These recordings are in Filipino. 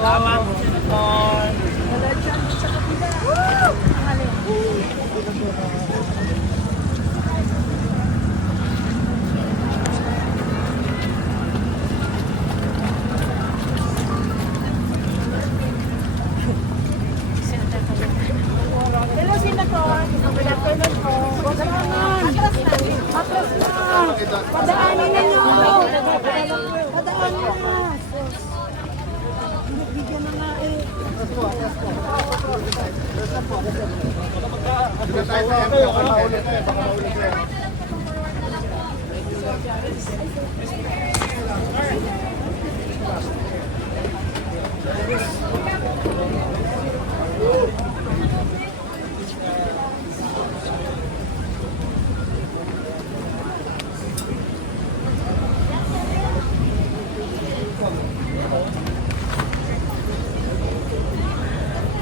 Salamat, Senator. Hello, Senator. Good afternoon po. Atras na. Padaanin na nyo. Padaanin na. Bigyan na nga eh.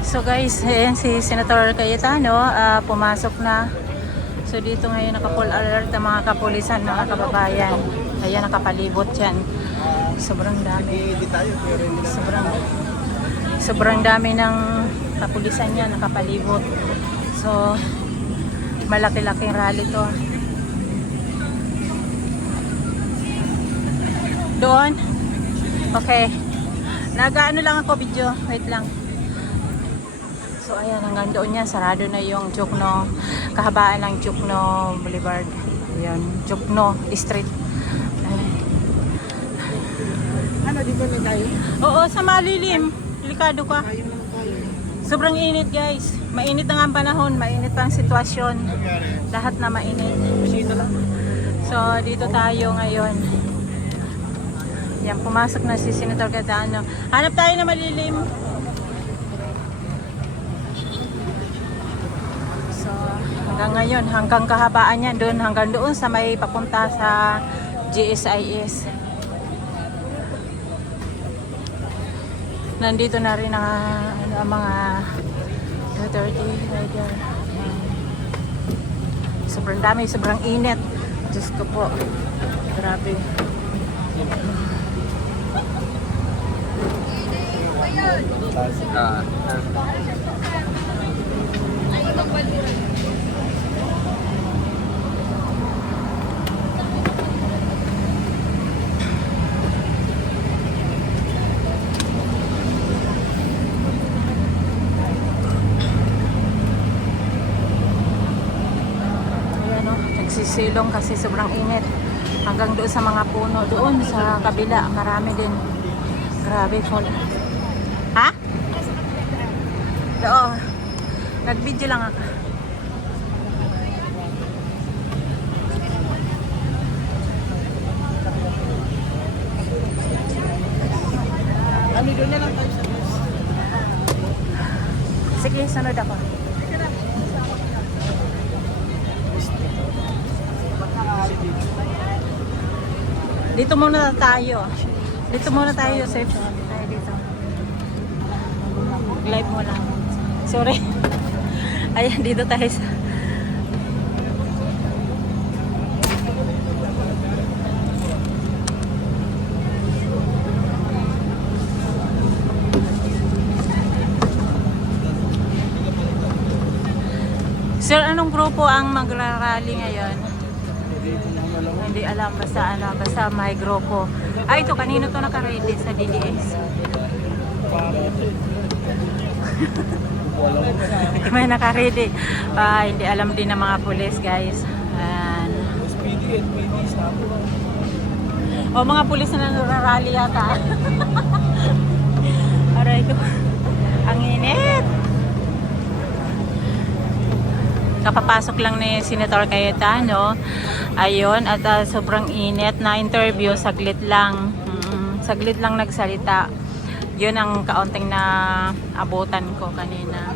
So guys, ayan si Senator Cayetano, pumasok na. So dito ngayon naka-full alert ang mga kapulisan, mga kababayan. Ayan, nakapalibot yan. Sobrang dami. Sobrang dami ng kapulisan yan, nakapalibot. So, malaki-laking rally to. Doon? Okay. Nag-ano lang ako video. Wait lang. So ayan, hanggang doon yan, sarado na yung Jokno, kahabaan ng Jokno Boulevard. Ayan, Jokno Street. Ayan. Ano, dito na tayo? Oo, sa malilim. Delikado ka. Sobrang init guys. Mainit na nga ang panahon, mainit ang sitwasyon. Lahat na mainit. So dito tayo ngayon. Yan, pumasok na si Senator Cayetano. Hanap tayo na malilim. Hanggang ngayon, hanggang kahabaan yan doon, hanggang doon sa may papunta sa GSIS. Nandito na rin ang mga Duterte rider. Sobrang dami, sobrang init. Diyos ko po. Grabe. Nagsisilong kasi sobrang init. Hanggang doon sa mga puno, doon sa kabila, marami din. Grabe, full. Ha? Oo. Nag-video lang ako. Kami doon na lang tayo sa bus. Sige, sunod ako. Dito muna tayo. Dito muna tayo, safe. Tayo dito. Live mo lang. Sorry. Ayan, dito tayo sa... Sir, anong grupo ang magra-rally ngayon? Hindi alam, basta may grupo. Ah, ito, kanino to naka-ready sa DDS? May naka-ready. Hindi alam din ng mga pulis, guys. O mga pulis na nangarali yata. Aray ko. Ang init. Kapapasok lang ni Senator Cayetano. Ayun, at sobrang init na interview, saglit lang. Saglit lang nagsalita. Yun ang kaunting na abutan ko kanina.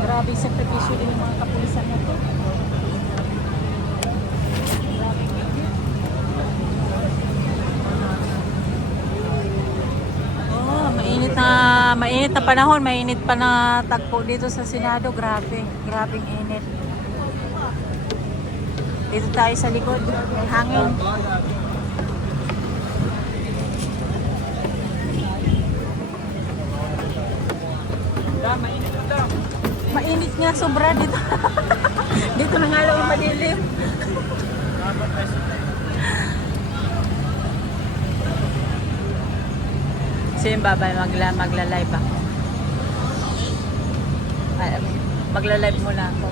Grabe sakripisyo din ng mga kapulisan na to. Oh, mainit na panahon, mainit pa na tagpo dito sa Senado. Grabe, grabing init. Dito tayo sa likod, may hangin. Mainit nga sobra dito. Dito na nga lang madilim. Sige babay, magla-live ako. Magla-live muna ako.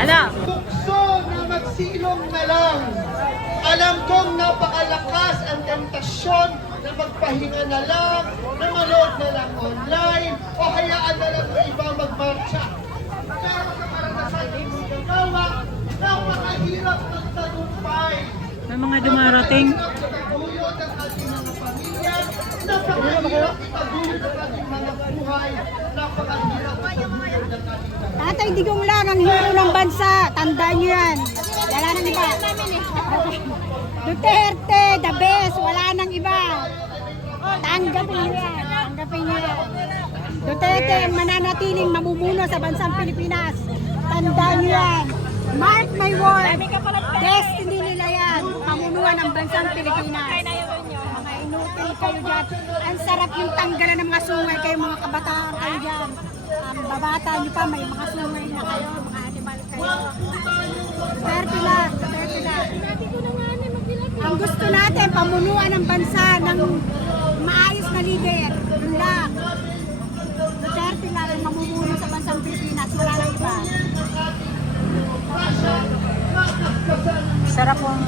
Ano? Tukso na magsilong na lang. Alam kong napakalakas ang tentasyon na magpahinga na lang, na manood na lang online, o hayaan na lang na iba magmarcha. Pero sa karanasan ng magagawa, napakahirap magtagumpay. May mga dumarating. Napakahirap ng ating mga pamilya, napakahirap itaguyod ang ating mga buhay, napakahirap itaguyod ng ating mga Tatay Digong lang ang hero ng bansa. Tandaan nyo yan. Wala nang iba. Duterte, the best. Wala nang iba. Tanggapin nyo yan. Tanggapin nyo yan. Duterte ang mananatiling mamumuno sa bansang Pilipinas. Tandaan nyo yan. Mark my word. Destiny nila yan. Pamunuan ng bansang Pilipinas. Mga inutil kayo dyan. Ang sarap yung tanggalan ng mga sungay kayo, mga kabataan kayo dyan. Babata nyo pa, may mga sungay na kayo, mga animal kayo. Duterte lang. Duterte lang. Ang gusto natin, pamunuan ng bansa ng maayos na leader. Yun lang. Duterte lang ang mamumuno sa bansang Pilipinas. Wala lang iba. Sarap pong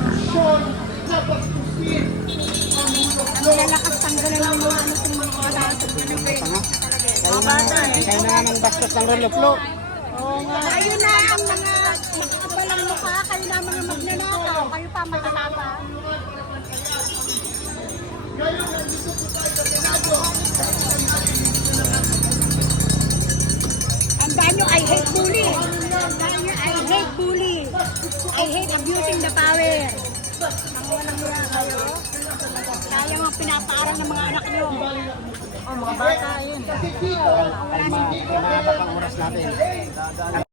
Ang lalakas tanggalan ng mga ano ng bastos ng reluplo. Oo nga. Ayun na ang mga makabalang mukha, kayo na mga magnanakaw, kayo pa matatapang. Tandaan nyo, I hate bully. Tandaan nyo, I hate bully. I hate abusing the power. Ang walang mga kayo. Kaya mga pinapaaral ng mga anak nyo. Oh, mga bata, yun. Kasi dito, Ay, mga pang oras natin.